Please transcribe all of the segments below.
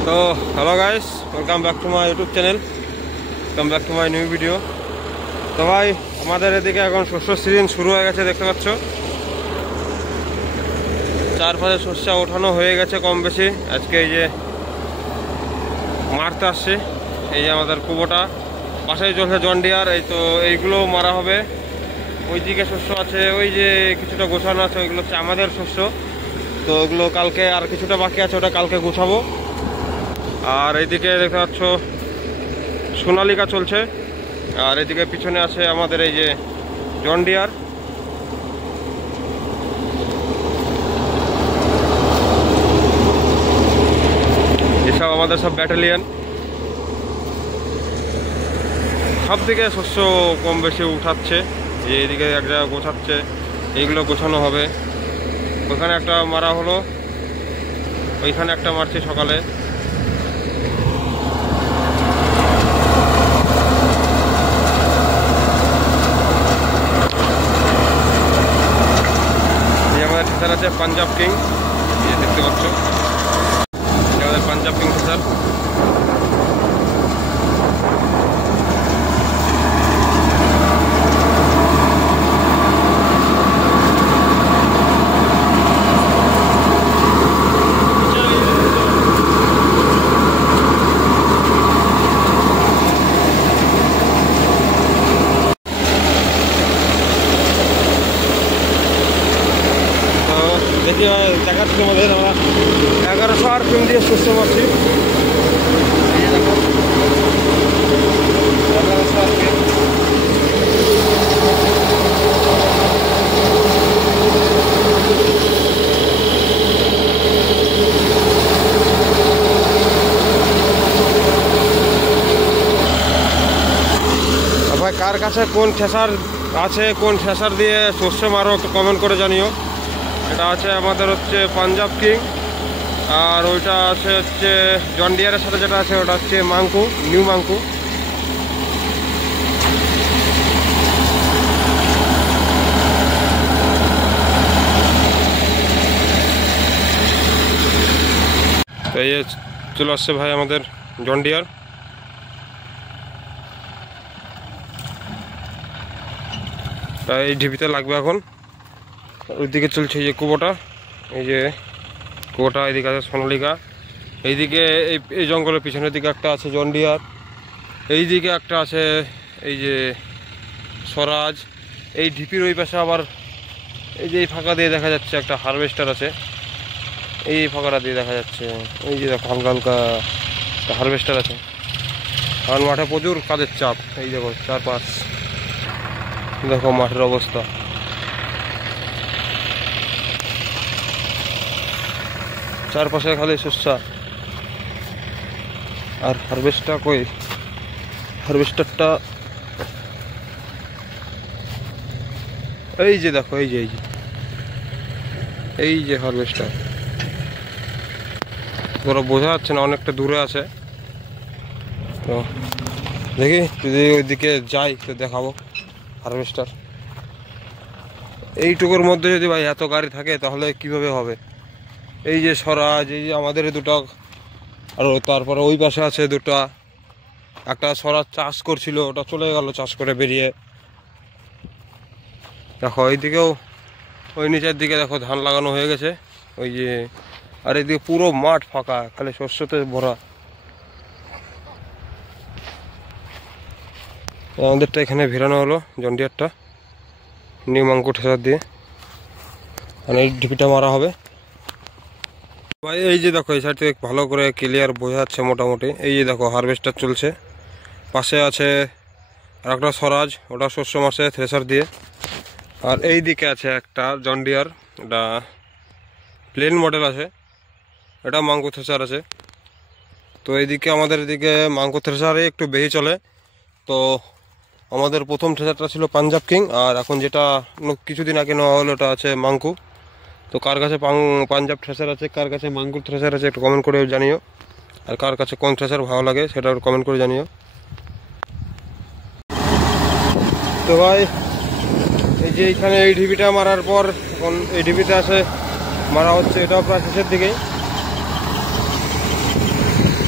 তো hello guys, welcome back to my YouTube channel, welcome back to my new video. তো ভাই, আমাদের এদিকে এখন শস্য সিজন শুরু হয়ে গেছে, দেখতে পাচ্ছ চারপাশে শস্য ওঠানো হয়ে গেছে কম বেশি। আজকে এই যে মারতে আসছে, এই যে আমাদের কুবোটা পাশেই চলছে জন ডিয়ার, এই তো এইগুলো মারা হবে। ওইদিকে শস্য আছে, ওই যে কিছুটা গোছানো আছে, ওইগুলো হচ্ছে আমাদের শস্য। তো ওগুলো কালকে, আর কিছুটা বাকি আছে, ওটা কালকে গোছাবো। আর এইদিকে দেখতে পাচ্ছ সোনালিকা চলছে, আর এদিকে পিছনে আছে আমাদের এই যে জন ডিয়ার। এসব আমাদের সব ব্যাটালিয়ান, সব দিকে শস্য কম বেশি উঠাচ্ছে। যে এদিকে এক জায়গায় গোছাচ্ছে, এইগুলো গোছানো হবে। ওইখানে একটা মারা হলো, ওইখানে একটা মারছি সকালে। আমাদের আছে পাঞ্জাব কিং, দেখতে পাচ্ছ আমাদের পাঞ্জাব কিং স্যার। দেখি দেখাচ্ছি আমাদের, আমরা 1100 RPM দিয়ে শস্য মারছি। ভাই, কার কাছে কোন ঠেসার আছে, কোন ঠেসার দিয়ে শস্য মারো একটু কমেন্ট করে জানিও। এটা আছে আমাদের হচ্ছে পাঞ্জাব কিং, আর ওইটা আছে হচ্ছে জন ডিয়ারের সাথে যেটা আছে ওটা হচ্ছে মাঙ্কু, নিউ মাঙ্কু। তো এই চলে আসছে ভাই আমাদের জন ডিয়ার। এই ঢিপিতে লাগবে এখন। ওইদিকে চলছে এই যে কুবোটা, এই যে কুবোটা, এইদিকে আছে সোনালিকা, এইদিকে এই জঙ্গলের পিছনের দিকে একটা আছে জন ডিয়ার, এইদিকে একটা আছে এই যে স্বরাজ। এই ঢিপির ওই পাশে আবার এই যে এই ফাঁকা দিয়ে দেখা যাচ্ছে একটা হারভেস্টার আছে, এই ফাঁকাটা দিয়ে দেখা যাচ্ছে এই যে দেখো হালকা হালকা একটা হারভেস্টার আছে। কারণ মাঠে প্রচুর কাজের চাপ, এই দেখো চারপাশ দেখো মাঠের অবস্থা। চারপাশে খালি শস্য, আর হারভেস্টার কই, হারভেস্টারটা এই যে দেখো, এই যে এই যে হারভেস্টার, তোরা বোঝা যাচ্ছে না, অনেকটা দূরে আছে। তো দেখি যদি ওইদিকে যাই তো দেখাবো হারভেস্টার। এইটুকুর মধ্যে যদি ভাই এত গাড়ি থাকে তাহলে কিভাবে হবে। এই যে স্বরাজ, এই যে আমাদের দুটো, আর তারপরে ওই পাশে আছে দুটো। একটা স্বরাজ চাষ করছিল, ওটা চলে গেল চাষ করে বেরিয়ে। দেখো এইদিকেও, ওই নিচের দিকে দেখো ধান লাগানো হয়ে গেছে ওই যে। আর এদিকে পুরো মাঠ ফাঁকা, খালি শস্যতে ভরা। আমাদেরটা এখানে ভিড়ানো হলো জন ডিয়ারটা নিউ মাঙ্কু ঠেসার দিয়ে, আর এই ঢিপিটা মারা হবে ভাই। এই যে দেখো এই সাইড থেকে ভালো করে ক্লিয়ার বোঝা যাচ্ছে মোটামুটি। এই যে দেখো হারভেস্টার চলছে, পাশে আছে আর একটা স্বরাজ, ওটা শস্য মাসে থ্রেসার দিয়ে। আর এই দিকে আছে একটা জন ডিয়ার, এটা প্লেন মডেল আছে, এটা মাঙ্কু থ্রেসার আছে। তো এইদিকে আমাদের এদিকে মাঙ্কু থ্রেসারে একটু বেশি চলে। তো আমাদের প্রথম থ্রেসারটা ছিল পাঞ্জাব কিং, আর এখন যেটা কিছুদিন আগে নেওয়া হলো ওটা আছে মাঙ্কু। তো কার কাছে পাঞ্জাব থ্রেসার আছে, কার কাছে মাঙ্কু থ্রেসার আছে একটু কমেন্ট করে জানিও। আর কার কাছে কোন থ্রেসার ভালো লাগে সেটা একটু কমেন্ট করে জানিও। তো ভাই, এই যে এইখানে এই ঢিপিটা মারার পর এখন এই ঢিপিতে আসে মারা হচ্ছে, এটাও প্রায় শেষের দিকেই।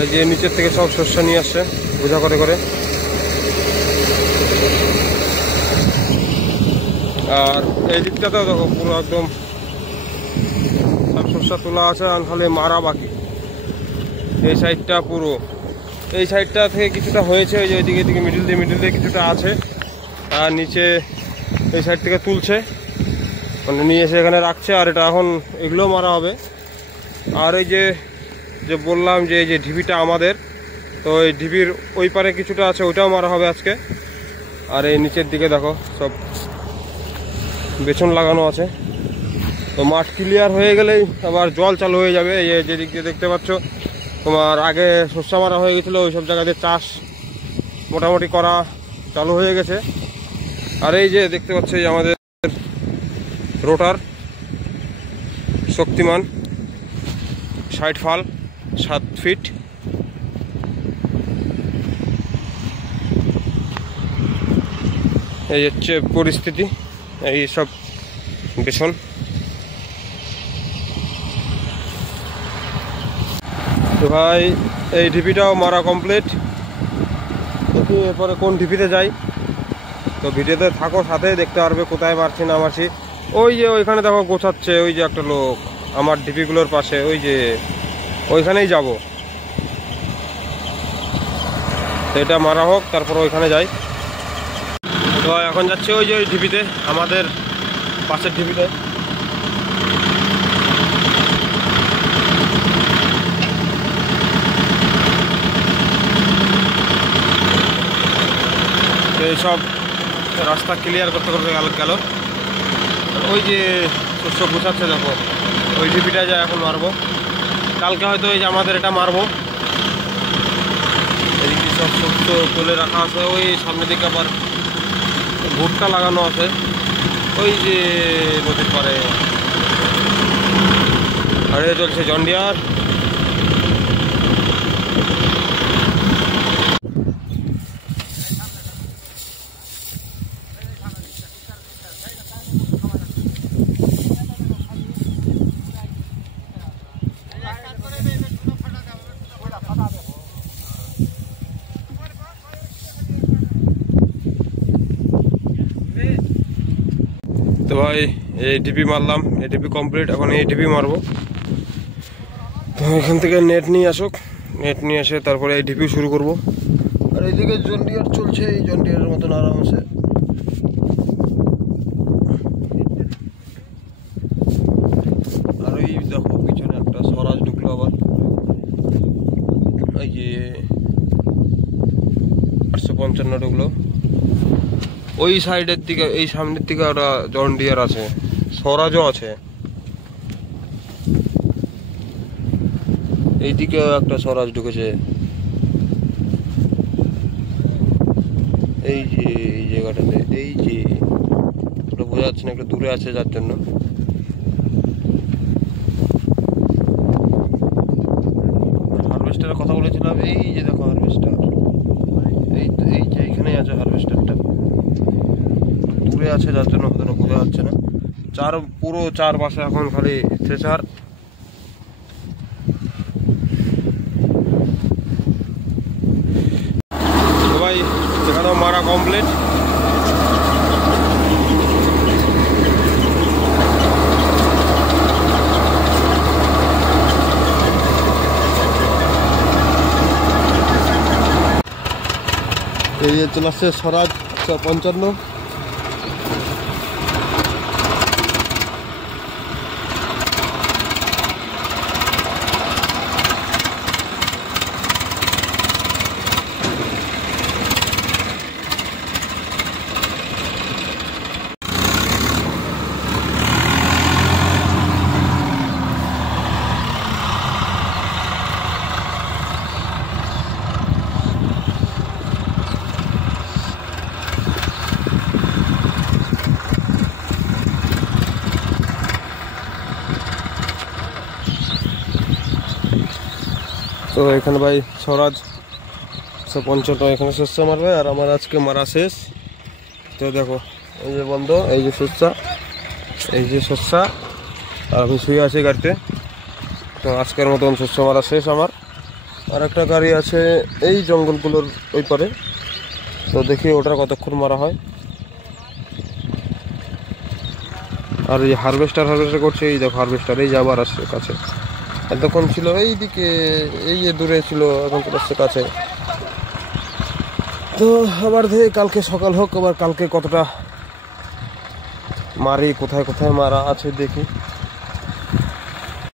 আর এই যে নিচের থেকে সব শস্য নিয়ে আসছে বোঝা করে করে। আর এই দিকটাতেও দেখো পুরো একদম সব শস্য তোলা আছে, আর খালি মারা বাকি। এই সাইডটা পুরো, এই সাইডটা থেকে কিছুটা হয়েছে, ওই যে ওইদিকে দিকে মিডিল দিয়ে কিছুটা আছে। আর নিচে এই সাইড থেকে তুলছে, মানে নিয়ে এসে এখানে রাখছে। আর এটা এখন এগুলো মারা হবে। আর এই যে যে বললাম যে এই যে ঢিপিটা আমাদের, তো এই ঢিপির ওই পারে কিছুটা আছে, ওইটাও মারা হবে আজকে। আর এই নিচের দিকে দেখো সব বেছন লাগানো আছে। তো মাঠ ক্লিয়ার হয়ে গেলেই আবার জল চালু হয়ে যাবে। এই যে দিক দিয়ে দেখতে পাচ্ছ তোমার আগে শস্য মারা হয়ে গেছিলো, ওই সব জায়গাতে চাষ মোটামুটি করা চালু হয়ে গেছে। আর এই যে দেখতে পাচ্ছ এই আমাদের রোটার শক্তিমান 60 ফাল 7 ফিট। এই হচ্ছে পরিস্থিতি, এই সব বেছন। তো ভাই এই ঢিপিটাও মারা কমপ্লিট। দেখি এরপরে কোন ঢিপিতে যাই। তো ভিডিওতে থাকো, সাথে দেখতে পারবে কোথায় মারছি না মারছি। ওই যে ওইখানে দেখো গোছাচ্ছে, ওই যে একটা লোক আমার ঢিপিগুলোর পাশে, ওই যে ওইখানেই যাব। তো এটা মারা হোক, তারপর ওইখানে যাই। তো এখন যাচ্ছে ওই যে ওই ঢিপিতে, আমাদের পাশের ঢিপিতে। এইসব রাস্তা ক্লিয়ার করতে করতে গেল। ওই যে শস্য গুছাচ্ছে দেখো, ওই ঢিপিটা যায় এখন মারবো। কালকে হয়তো এই যে আমাদের এটা মারবো। এদিকে সব শস্য তুলে রাখা আছে। ওই সামনের দিকে আবার ভুট্টা লাগানো আছে, ওই যে নদীর পারে। আর এ চলছে জন্ডিয়ার। তো ভাই এই ঢিপি মারলাম, এই ঢিপি কমপ্লিট। এখন এই ঢিপি মারবো। তো এখান থেকে নেট নিয়ে আসুক, নেট নিয়ে এসে তারপরে এই ঢিপি শুরু করব। আর এইদিকে জন্ডিয়ার চলছে, এই জন্ডিয়ারের মতন আরামসে। আর ওই দেখো পিছনে একটা স্বরাজ ঢুকলো আবার, এই যে 855 ঢুকলো। ওই সাইডের দিকে, এই সামনের দিকে একটা জন্ডিয়ার আছে, স্বরাজও আছে। এইদিকেও একটা স্বরাজ ঢুকেছে। এই যে এই জায়গাটাতে, এই যে ওটা বোঝা যাচ্ছে না, একটু দূরে আছে যার জন্য। হারভেস্টারের কথা বলেছিলাম, এই যে দেখো হারভেস্টার, এই যে এইখানেই আছে হারভেস্টারটা। দূরে আছে যার জন্য হয়তো বোঝা যাচ্ছে না। পুরো চারপাশে এখন খালি থ্রেসার। ভাই এখানেও মারা কমপ্লিট। এই যে চলে আসছে স্বরাজ 55। তো এখানে ভাই স্বরাজ 55 এখানে শস্য মারবে, আর আমার আজকে মারা শেষ। তো দেখো এই যে বন্ধ, এই যে শস্য, এই যে শস্য, আর আমি শুয়ে আছি গাড়িতে। তো আজকের মতন শস্য মারা শেষ আমার। আর একটা গাড়ি আছে এই জঙ্গলগুলোর ওই পারে, তো দেখি ওটা কতক্ষণ মারা হয়। আর এই হারভেস্টার করছে, এই দেখো হারভেস্টার এই যে আবার আসছে কাছে। এতক্ষণ ছিল এইদিকে, এই যে দূরে ছিল, এখন চলে আসছে কাছে। তো আবার দেখি কালকে সকাল হোক, আবার কালকে কতটা মারি, কোথায় কোথায় মারা আছে দেখি।